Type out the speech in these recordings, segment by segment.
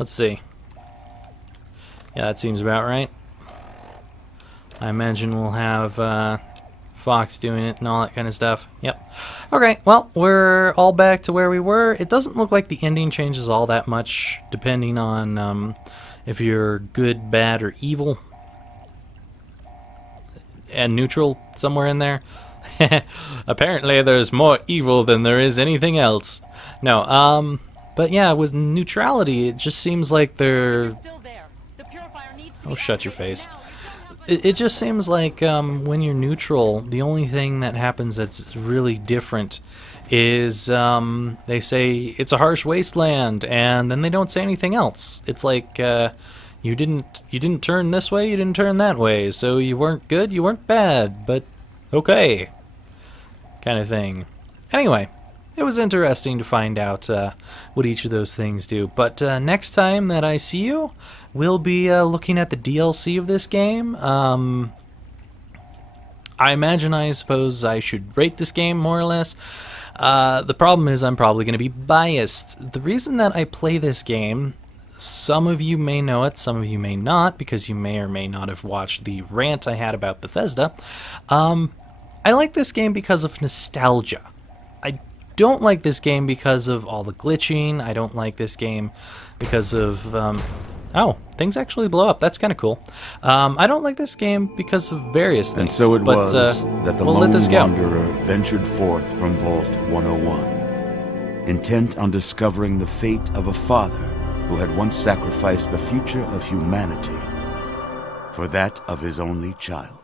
Let's see. Yeah, that seems about right. I imagine we'll have Fox doing it and all that kind of stuff. Yep. Okay, well, we're all back to where we were. It doesn't look like the ending changes all that much, depending on if you're good, bad, or evil. And neutral somewhere in there. Apparently there's more evil than there is anything else. No, but yeah, with neutrality, it just seems like they're... Oh, shut your face. It just seems like when you're neutral, the only thing that happens that's really different is they say it's a harsh wasteland, and then they don't say anything else. It's like you didn't turn this way, you didn't turn that way, so you weren't good, you weren't bad, but okay, kind of thing. Anyway, it was interesting to find out what each of those things do. But next time that I see you, we'll be looking at the DLC of this game. I suppose I should rate this game more or less. The problem is I'm probably going to be biased. The reason that I play this game, some of you may know it, some of you may not, because you may or may not have watched the rant I had about Bethesda. I like this game because of nostalgia. I don't like this game because of all the glitching. I don't like this game because of... oh, things actually blow up. That's kind of cool. I don't like this game because of various things. And so it was that the lone wanderer ventured forth from Vault 101, intent on discovering the fate of a father who had once sacrificed the future of humanity for that of his only child.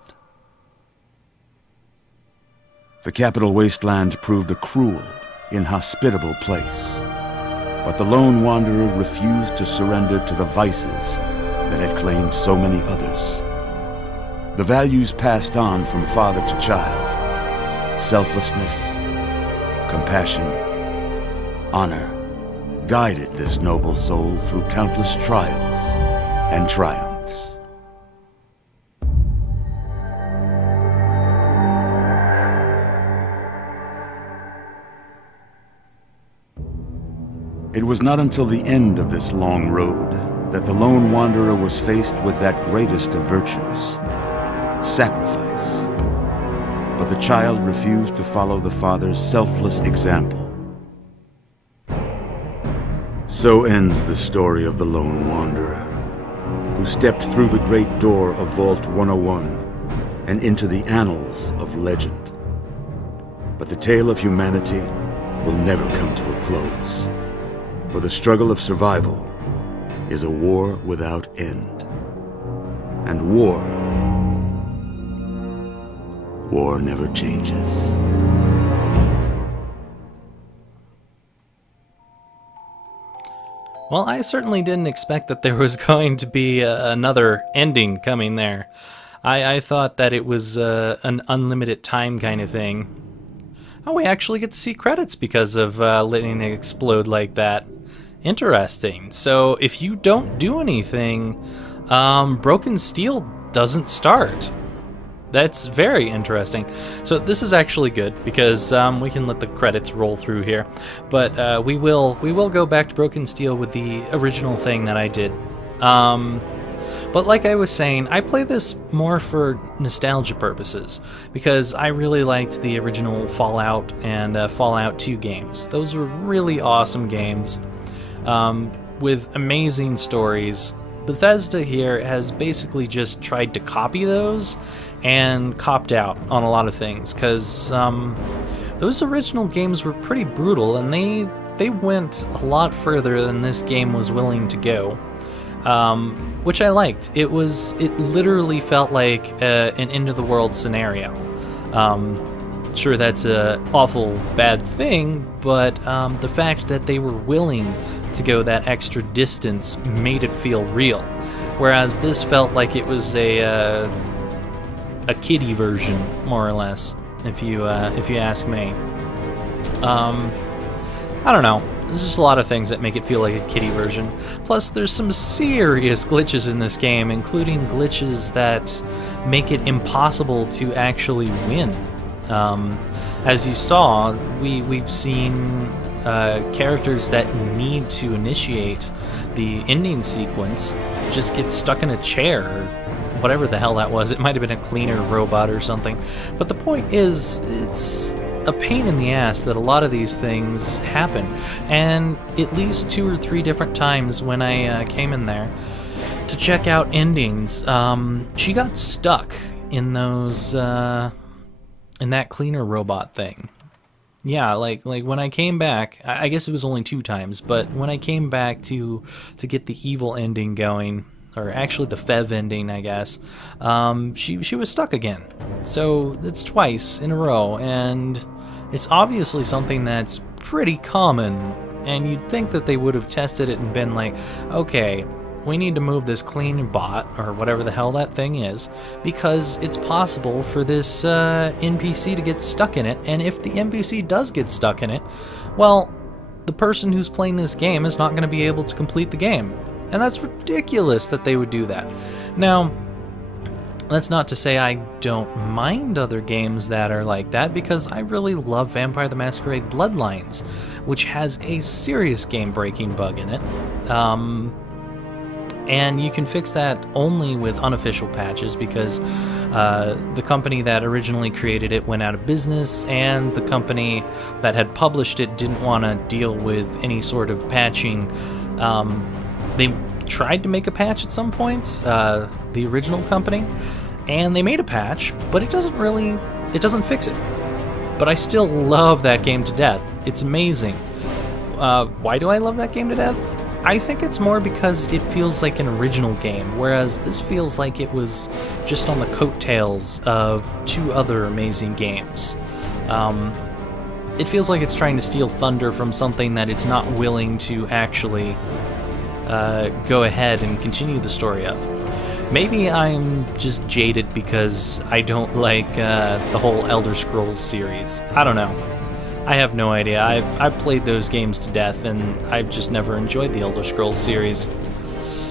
The capital wasteland proved a cruel, inhospitable place, but the lone wanderer refused to surrender to the vices that had claimed so many others. The values passed on from father to child, selflessness, compassion, honor, guided this noble soul through countless trials and triumphs. It was not until the end of this long road that the lone wanderer was faced with that greatest of virtues, sacrifice. But the child refused to follow the father's selfless example. So ends the story of the lone wanderer, who stepped through the great door of Vault 101 and into the annals of legend. But the tale of humanity will never come to a close. For the struggle of survival is a war without end. And war never changes. Well, I certainly didn't expect that there was going to be another ending coming there. I thought that it was an unlimited time kind of thing. Oh, we actually get to see credits because of letting it explode like that. Interesting. So if you don't do anything, Broken Steel doesn't start. That's very interesting. So this is actually good because we can let the credits roll through here. But we will go back to Broken Steel with the original thing that I did. But like I was saying, I play this more for nostalgia purposes because I really liked the original Fallout and Fallout 2 games. Those were really awesome games with amazing stories. Bethesda here has basically just tried to copy those and copped out on a lot of things because those original games were pretty brutal and they went a lot further than this game was willing to go. Which I liked. It literally felt like an end-of-the-world scenario. Sure, that's an awful bad thing, but the fact that they were willing to go that extra distance made it feel real. Whereas this felt like it was a kiddie version, more or less, if you ask me. I don't know. There's just a lot of things that make it feel like a kiddie version. Plus, there's some serious glitches in this game, including glitches that make it impossible to actually win. As you saw, we've seen characters that need to initiate the ending sequence just get stuck in a chair, or whatever the hell that was. It might have been a cleaner robot or something. But the point is, it's a pain in the ass that a lot of these things happen. And at least 2 or 3 different times when I came in there to check out endings, she got stuck in those, in that cleaner robot thing. Yeah, like when I came back, I guess it was only 2 times, but when I came back to get the evil ending going, or actually the Fev ending, I guess, she was stuck again. So it's twice in a row, and it's obviously something that's pretty common, and you'd think that they would have tested it and been like, okay, we need to move this clean bot, or whatever the hell that thing is, because it's possible for this NPC to get stuck in it, and if the NPC does get stuck in it, well, the person who's playing this game is not going to be able to complete the game. And that's ridiculous that they would do that. Now, that's not to say I don't mind other games that are like that, because I really love Vampire the Masquerade Bloodlines, which has a serious game-breaking bug in it. And you can fix that only with unofficial patches, because the company that originally created it went out of business, and the company that had published it didn't want to deal with any sort of patching. They tried to make a patch at some point, the original company, and they made a patch, but it doesn't fix it. But I still love that game to death. It's amazing. Why do I love that game to death? I think it's more because it feels like an original game, whereas this feels like it was just on the coattails of 2 other amazing games. It feels like it's trying to steal thunder from something that it's not willing to actually go ahead and continue the story of. Maybe I'm just jaded because I don't like the whole Elder Scrolls series. I don't know. I have no idea. I've played those games to death, and I've just never enjoyed the Elder Scrolls series.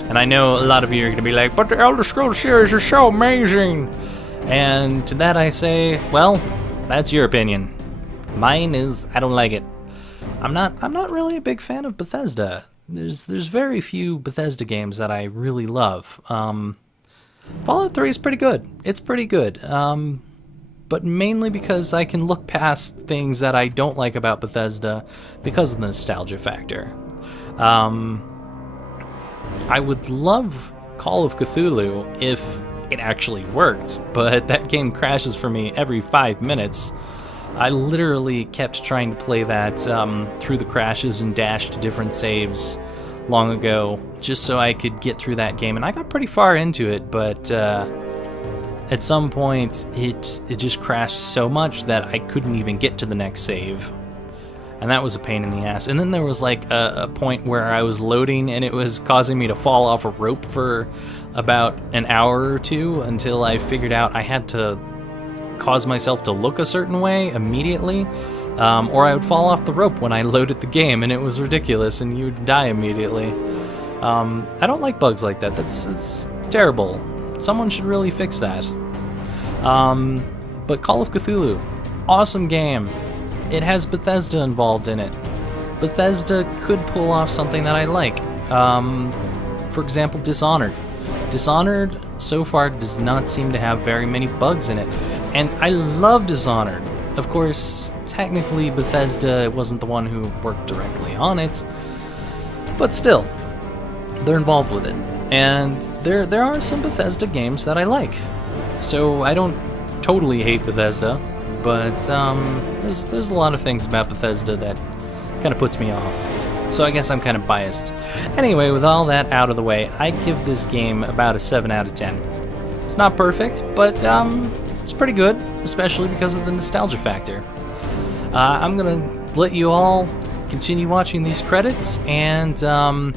And I know a lot of you are going to be like, but the Elder Scrolls series is so amazing! And to that I say, well, that's your opinion. Mine is, I don't like it. I'm not really a big fan of Bethesda. There's very few Bethesda games that I really love. Fallout 3 is pretty good. It's pretty good. But mainly because I can look past things that I don't like about Bethesda because of the nostalgia factor. I would love Call of Cthulhu if it actually worked, but that game crashes for me every 5 minutes. I literally kept trying to play that through the crashes and dashed to different saves long ago just so I could get through that game, and I got pretty far into it, but at some point, it just crashed so much that I couldn't even get to the next save. And that was a pain in the ass. And then there was like a point where I was loading and it was causing me to fall off a rope for about an hour or 2 until I figured out I had to cause myself to look a certain way immediately, or I would fall off the rope when I loaded the game, and it was ridiculous, and you would die immediately. I don't like bugs like that. It's terrible. Someone should really fix that. But Call of Cthulhu, awesome game. It has Bethesda involved in it. Bethesda could pull off something that I like. For example, Dishonored. Dishonored so far does not seem to have very many bugs in it. And I love Dishonored. Of course, technically Bethesda wasn't the one who worked directly on it, but still, they're involved with it. And there are some Bethesda games that I like. So I don't totally hate Bethesda, but there's a lot of things about Bethesda that kind of puts me off. So I guess I'm kind of biased. Anyway, with all that out of the way, I give this game about a 7 out of 10. It's not perfect, but it's pretty good, especially because of the nostalgia factor. I'm gonna let you all continue watching these credits and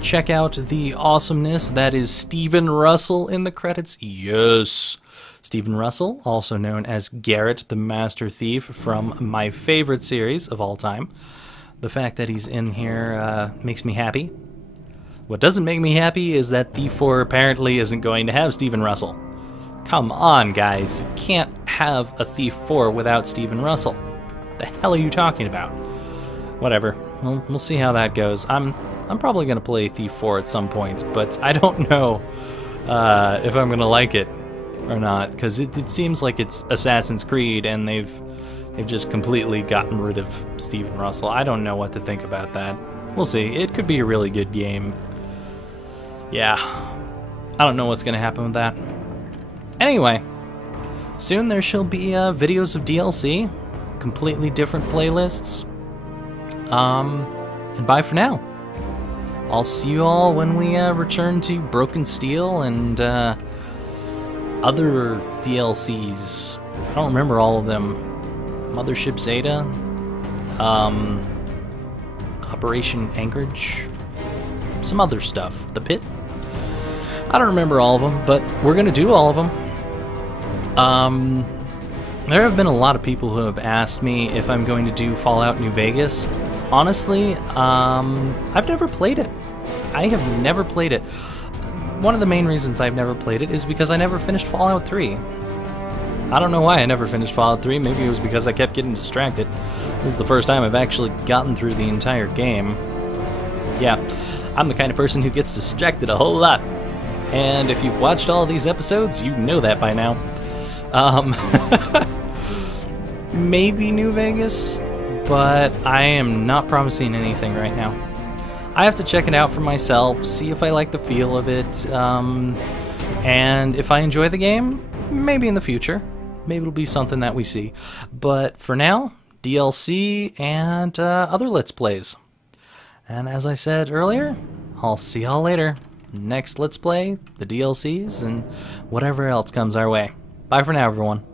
check out the awesomeness that is Stephen Russell in the credits. Yes! Stephen Russell, also known as Garrett the Master Thief from my favorite series of all time. The fact that he's in here makes me happy. What doesn't make me happy is that Thief 4 apparently isn't going to have Stephen Russell. Come on, guys. You can't have a Thief 4 without Stephen Russell. The hell are you talking about? whatever. We'll see how that goes. I'm probably gonna play Thief 4 at some point, but I don't know if I'm gonna like it or not, because it seems like it's Assassin's Creed and they've just completely gotten rid of Steven Russell. I don't know what to think about that. We'll see. It could be a really good game. Yeah, I don't know what's gonna happen with that. Anyway, soon there shall be videos of DLC, completely different playlists. And bye for now. I'll see you all when we return to Broken Steel and other DLCs. I don't remember all of them. Mothership Zeta, Operation Anchorage, some other stuff. The Pit. I don't remember all of them, but we're gonna do all of them. There have been a lot of people who have asked me if I'm going to do Fallout New Vegas. Honestly, I've never played it. I have never played it. One of the main reasons I've never played it is because I never finished Fallout 3. I don't know why I never finished Fallout 3. Maybe it was because I kept getting distracted. This is the first time I've actually gotten through the entire game. Yeah, I'm the kind of person who gets distracted a whole lot. And if you've watched all of these episodes, you know that by now. Maybe New Vegas, but I am not promising anything right now. I have to check it out for myself, see if I like the feel of it, and if I enjoy the game, maybe in the future. Maybe it'll be something that we see. But for now, DLC and other Let's Plays. And as I said earlier, I'll see y'all later. Next Let's Play, the DLCs, and whatever else comes our way. Bye for now, everyone.